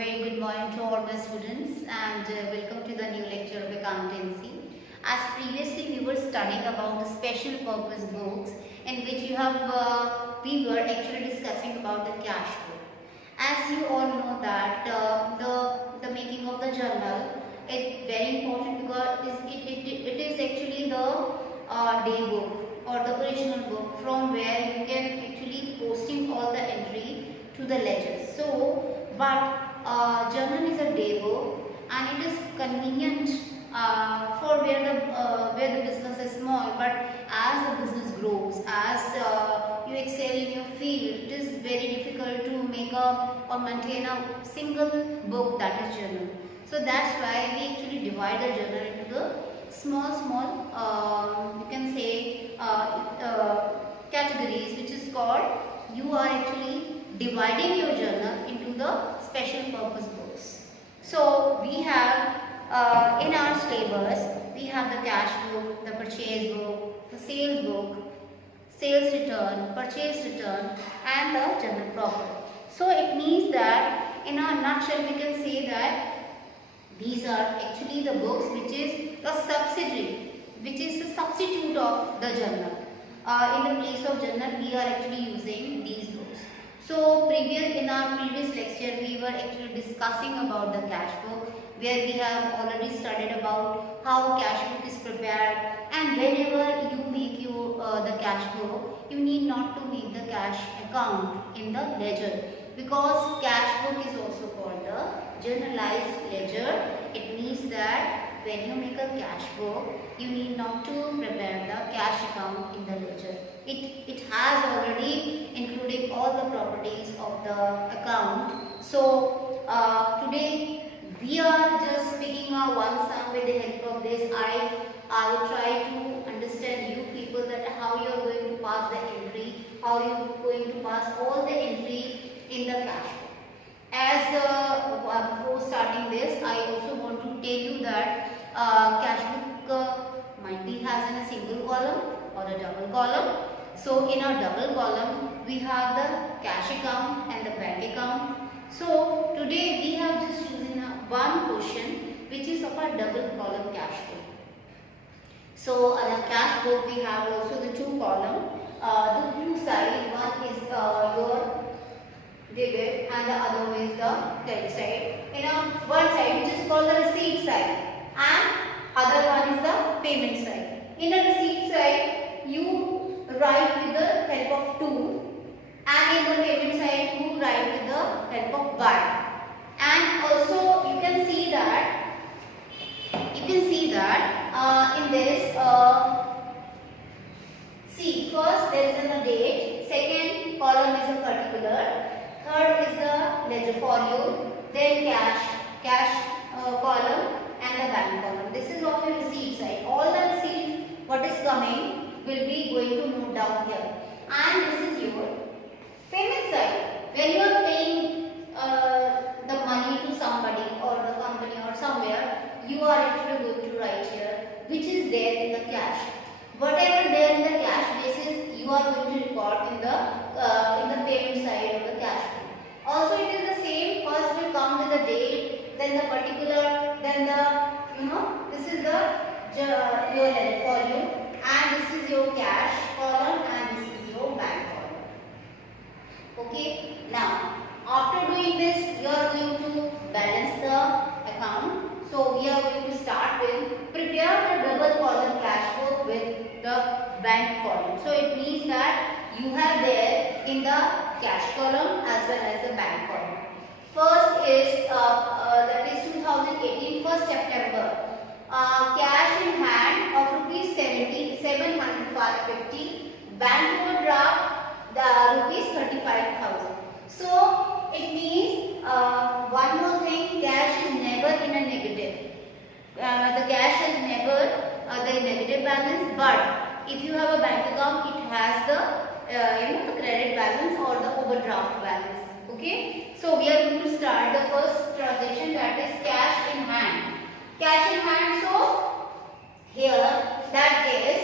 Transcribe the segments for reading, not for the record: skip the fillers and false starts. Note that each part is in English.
very good morning to all my students and welcome to the new lecture of accountancy. As previously we were studying about the special purpose books in which we were actually discussing about the cash book. As you all know that the making of the journal is very important because it is actually the day book or the original book from where you can actually posting all the entry to the ledgers. But journal is a day book and it is convenient for where the business is small. But as the business grows, as you excel in your field, it is very difficult to make or maintain a single book that is journal. So that's why we actually divide the journal into the small you can say categories, which is called you are actually dividing your journal into the special purpose books. So we have in our syllabus we have the cash book, the purchase book, the sales book, sales return, purchase return and the journal proper. So it means that in a nutshell we can say that these are actually the books which is a subsidiary, which is a substitute of the journal. In the place of journal we are actually using these books. So in our previous lecture we were actually discussing about the cash book, where we have already studied about how cash book is prepared, and whenever you make your the cash book, you need not to make the cash account in the ledger, because cash book is also called the journalized ledger. It means that when you make a cash book, you need not to prepare the cash account in the ledger. It has already including all the properties of the account. So today we are just picking out one sum. With the help of this, I will try to understand you people that how you are going to pass the entry, how you are going to pass all the entry in the cash book. As before starting this, I also want to tell you that cash book might be has in a single column or a double column. So in our double column, we have the cash account and the bank account. So today we have just chosen one question which is of a double column cash book. So in a cash book we have also the two column. The two side, one is your debit and the other is the credit side. In one side which is called the receipt side and other one is the payment side. In the receipt side you write with the help of 2 and in the payment side you write with the help of 1. And also you can see that in this see, first there is a date, second column is a particular, third is the ledger folio, then cash column and the bank column. This is of your receipt side. All the receipt what is coming will be going to note down here. And this is your payment side. When you are paying the money to somebody or the company or somewhere, you are actually going to write here which is there in the cash. Whatever there in the cash basis, you are going to record in the payment side of the cash book. Also it is the same. First will come with the date, then the particular, then the this is your ledger folio, and this is your cash column, and this is your bank column. Okay. Now after doing this, you are going to balance the account. So we are going to start with prepare the double column cash book with the bank column. So it means that you have there in the cash column as well as the bank column. First is that is 2018 1st September. Cash in hand of rupees 750, bank overdraft the rupees 35,000. So it means one more thing, cash is never in a negative. The cash is never the negative balance, but if you have a bank account, it has the credit balance or the overdraft balance. Okay, so we are going to start the first transaction, that is cash in hand. Cash in hand, so here that is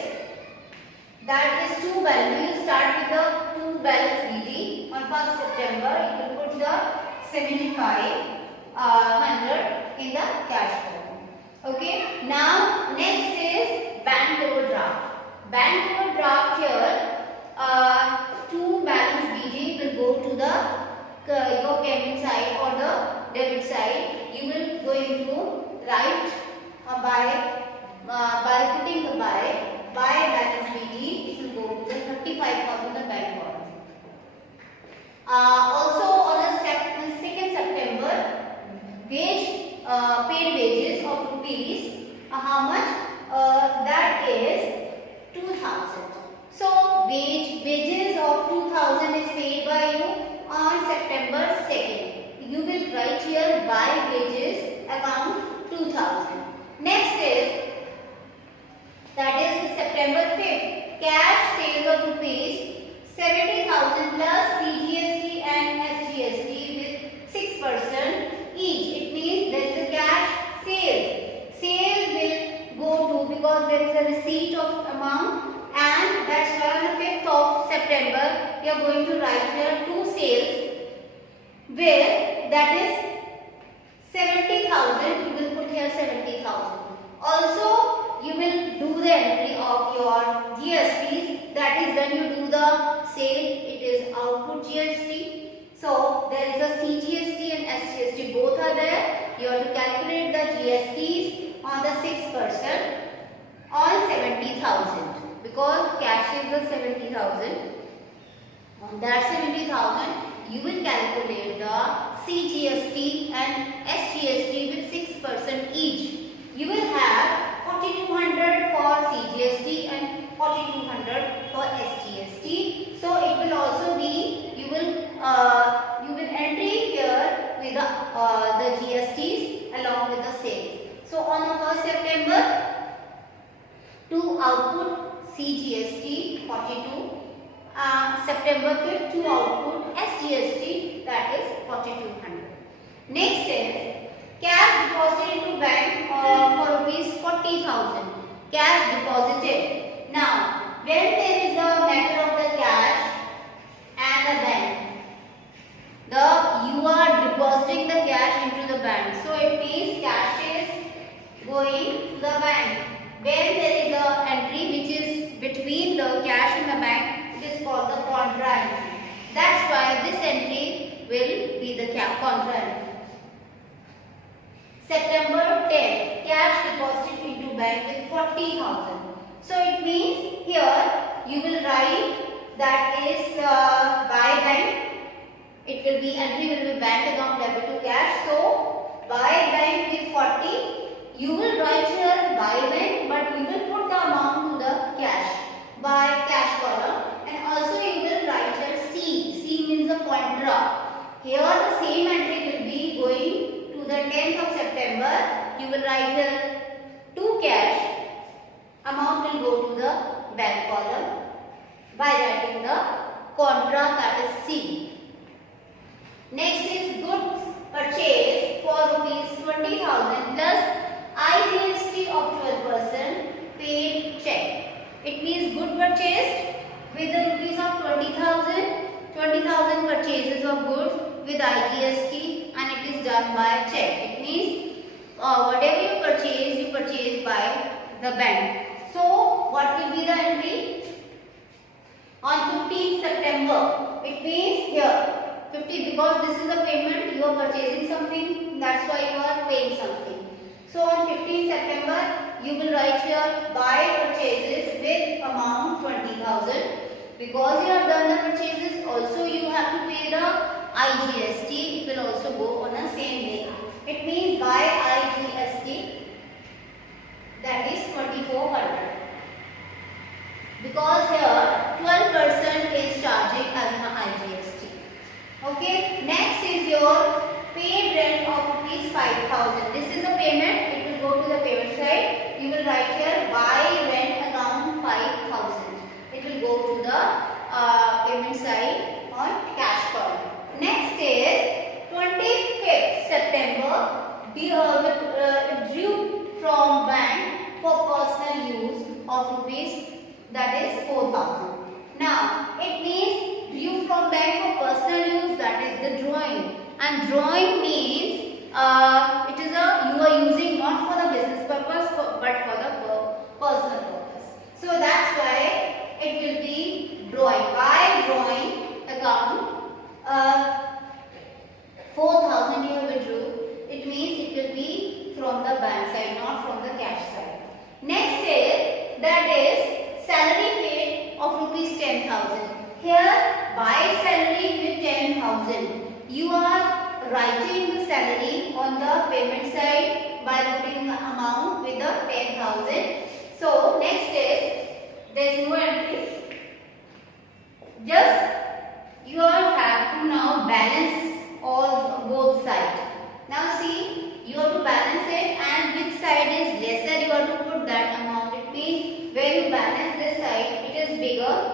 2 balance. You start with the 2 balance BD on 1st September. You will put the 75 100 in the cash column. Okay. Now next is bank overdraft. Bank overdraft here, to balance BG will go to the your payment side or the debit side. You will going to write by putting the by balance BG, it will go to the 35,000 the bank column. Also on the 2nd September, paid wages of rupees, how much? That is 2,000. So wages of 2,000 is paid by you on September 2nd. You will write here by wages account 2,000. Next is, that is September 5th, cash sales of rupees 70,000 plus CGST and SGST with 6% each. It means there is a cash sale. Sale will go to, because there is a receipt of amount, and that's why on the 5th of September you are going to write here two sales where that is 70,000. You will put here 70,000. Also you will do the entry of your GSTs, that is when you do the sale, it is output GST. So there is a CGST and SGST, both are there. You have to calculate the GSTs on the 6% on 70,000, because cash is the 70,000. On that 70,000 you will calculate the CGST and SGST with 6% each. You will have 4,200 for CGST and 4,200 for SGST. So it will also be, you will entry here with the GSTs along with the sales. So on the 1st September, to output CGST 42, September 5th to output SGST, that is 4,200. Next is cash deposited into bank for rupees 40,000. Cash deposited. Now, when there is a matter of the cash and the bank, you are depositing the cash into the bank. So it means cash is going to the bank. When there is a entry which is between the cash and the bank, it is called the contra entry. That's why this entry will be the contra entry. September 10th, cash deposited into bank with 40,000. So it means here you will write that is by bank. It will be, entry will be bank account debit to cash. So by bank with 40, you will write here by bank, but you will put the amount to the cash by cash column, and also you will write here C. C means the contra. Here the same entry will be going to the 10th of September. You will write here to cash, amount will go to the bank column by writing the contra, that is C. Next is goods purchase for rupees 20,000 plus IGST of 12% paid check. It means good purchased with the rupees of 20,000, 20,000 purchases of goods with IGST, and it is done by check. It means whatever you purchase by the bank. So what will be the entry? On 15th September, it means here 50, because this is a payment, you are purchasing something, that's why you are paying something. So on 15th September, you will write here buy purchases with amount 20,000. Because you have done the purchases, also you have to pay the IGST. It will also go on the same day. It means buy IGST, that is 2,400. Because here 12% is charging as an IGST. Okay. Next is your paid rent of rupees 5,000. This is a payment. It will go to the payment side. You will write here buy rent account 5,000. It will go to the payment side on cash column. Next is 25th September. Drew from bank for personal use of rupees, that is 4,000. Now it means due from bank for personal use, that is the drawing, and drawing means it is a you are using not for the business purpose but for the personal purpose. So that's why it will be drawing. By drawing account 4,000 you withdrew, it means it will be from the bank side, not from the cash side. Next is that is salary paid of rupees 10,000. Here by salary with 10,000, you are writing the salary on the payment side by putting the amount with the 10,000. So next is there is no entry. Just you have to now balance all both sides. Now see, you have to balance it, and which side is lesser you have to put that amount. It means when you balance this side, it is bigger.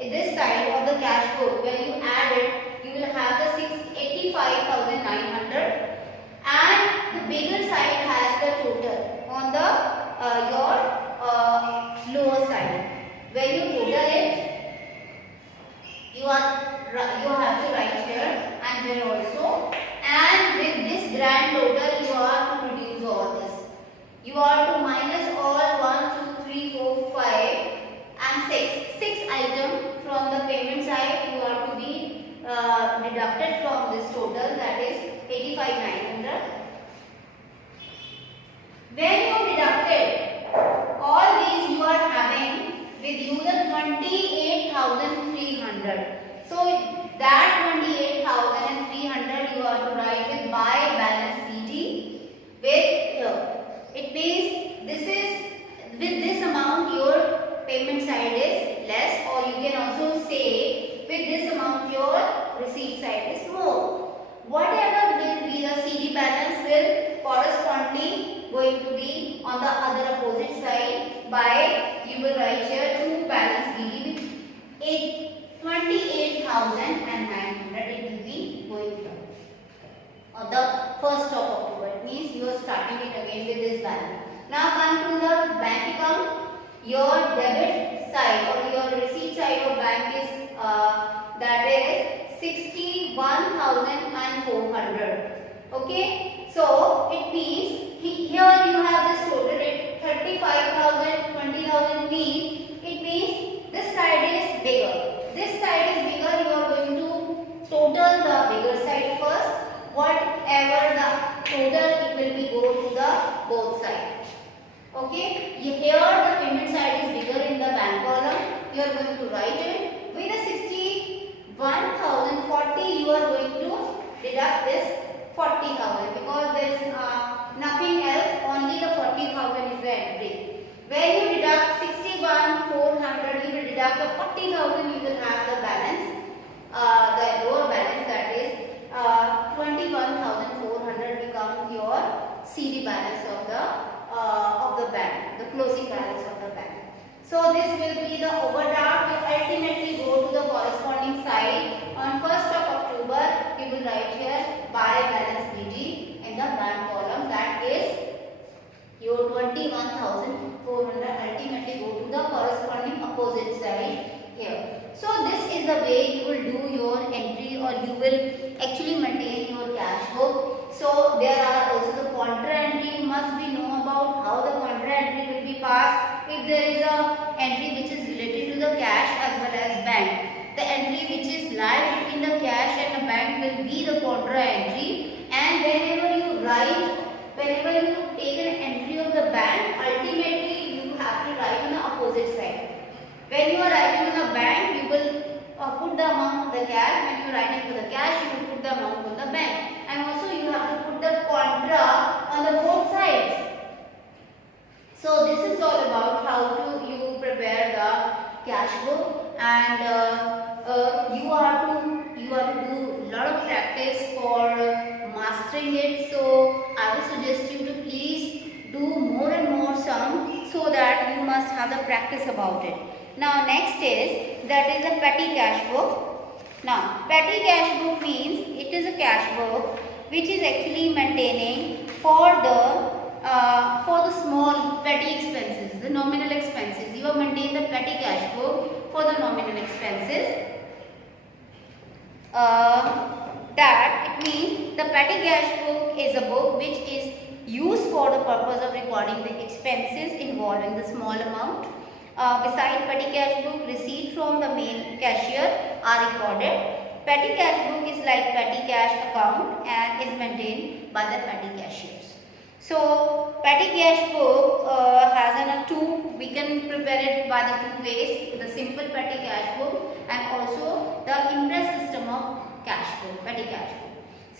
This side of the cash book, when you add it, you will have the 85,900, and the bigger side has the total on the your lower side. When you total it, you have to write here and here also, and with this grand total you are to reduce all this. You are to minus all 1, 2, 3, 4, 5 and 6 items from the payment side. You are to be deducted from this total, that is 85,900. When you deducted all these, you are having with you the 28,300. So that 28,300 you are to write with by balance CD with here. It means this is with this amount your payment side is less, or you can also say with this amount your receipt side is more. Whatever will be the CD balance will correspondingly going to be on the other opposite side by you will write here to balance BD with 28,900 it will be going here on the 1st of October. It means you are starting it again with this balance. Now come to the bank account. Your debit side or your receipt side of bank is that is 61,400. Okay, so it means here you have this total rate 35,000, 20,000 means it means this side is bigger. This side is bigger. You are going to total the bigger side first. Whatever the total, it will be go to the both sides. Okay, here the payment side is bigger in the bank column. You are going to write it with the 61,040. You are going to deduct this 40,000 because there is nothing else. Only the 40,000 is the entry. When you deduct 61,400, you will deduct the 40,000. You will have the balance, the lower balance, that is 21,400 become your CD balance of the bank, the closing balance of the bank. So this will be the overdraft. You ultimately go to the corresponding side on 1st of October. You will write here by balance BG in the bank column, that is your 21,400 ultimately go to the corresponding opposite side here. So this is the way you will do your entry, or you will actually maintain your cash book. So there are also the contra entry. You must be know about how the contra entry will be passed. If there is a entry which is related to the cash as well as bank, the entry which is live between the cash and the bank will be the contra entry. And whenever you write, whenever you take an entry of the bank, ultimately you have to write on the opposite side. When you are writing on the bank, you will put the amount of the cash. When you are writing for the cash, you will put the amount on the bank. And also you have to put the contra on the both sides. So this is all about how to you prepare the cash book, and you are to do a lot of practice for mastering it. So I will suggest you to please do more and more sum, so that you must have the practice about it. Now next is that is a petty cash book. Now petty cash book means it is a cash book which is actually maintaining for the small petty expenses, the nominal expenses. You have maintained the petty cash book for the nominal expenses. that it means the petty cash book is a book which is used for the purpose of recording the expenses involving the small amount. Beside petty cash book, receipts from the main cashier are recorded. Petty cash book is like petty cash account and is maintained by the petty cashiers. So petty cash book has two. We can prepare it by the two ways: the simple petty cash book and also the impress system of cash book, petty cash book.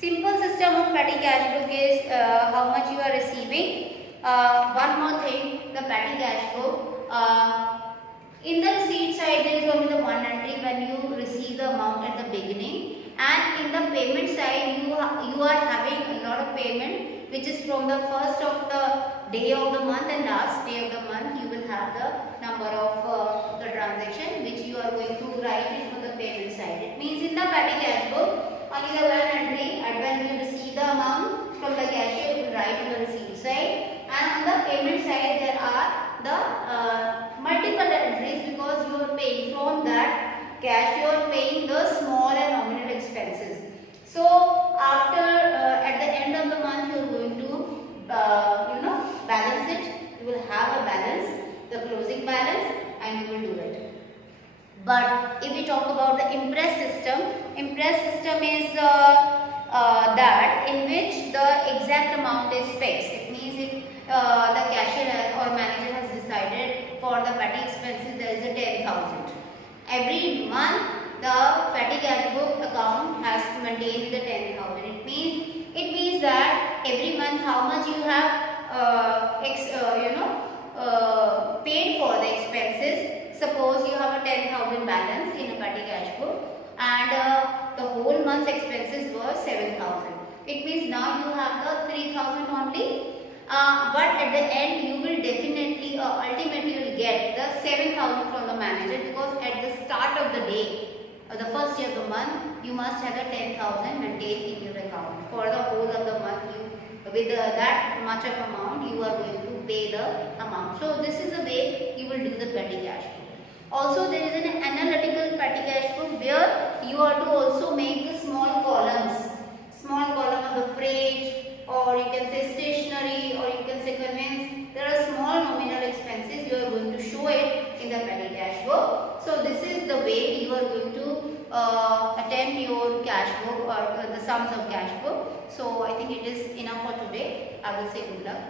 Simple system of petty cash book is how much you are receiving. One more thing, the petty cash book. In the receipt side, there is only the one entry when you receive the amount at the beginning, and in the payment side, you are having a lot of payment, which is from the first of the day of the month and last day of the month. You will have the number of the transaction which you are going to write it on the payment side. It means in the petty cash book, only the one entry, and when you receive the amount from the cashier, you will write on the receipt side, and on the payment side there are the multiple entries, because you are paying from that cash, you are paying the small and nominal expenses. So after at the end of the month, you are going to balance it. You will have a balance, the closing balance, and you will do it. But if we talk about the impress system is that in which the exact amount is fixed. It means if the cashier or manager has decided for the petty expenses there is a 10,000. Every month the petty cash book account has to maintain the 10,000. It means that every month how much you have paid for the expenses. Suppose you have a 10,000 balance in a petty cash book and the whole month's expenses were 7,000. It means now you have the 3,000 only. But at the end you will definitely ultimately you will get the 7,000 from the manager, because at the start of the day, the first day of the month, you must have the 10,000 maintained in your account. For the whole of the month, with that much of amount, you are going to pay the amount. So this is the way you will do the petty cash book. Also there is an analytical petty cash book where you are to also make the small columns of the freight, or you can say stationery, or you can say conveyance. There are small nominal expenses, you are going to show it in the petty cash book. So this is the way you are going to attempt your cash book or the sums of cash book. So I think it is enough for today. I will say good luck.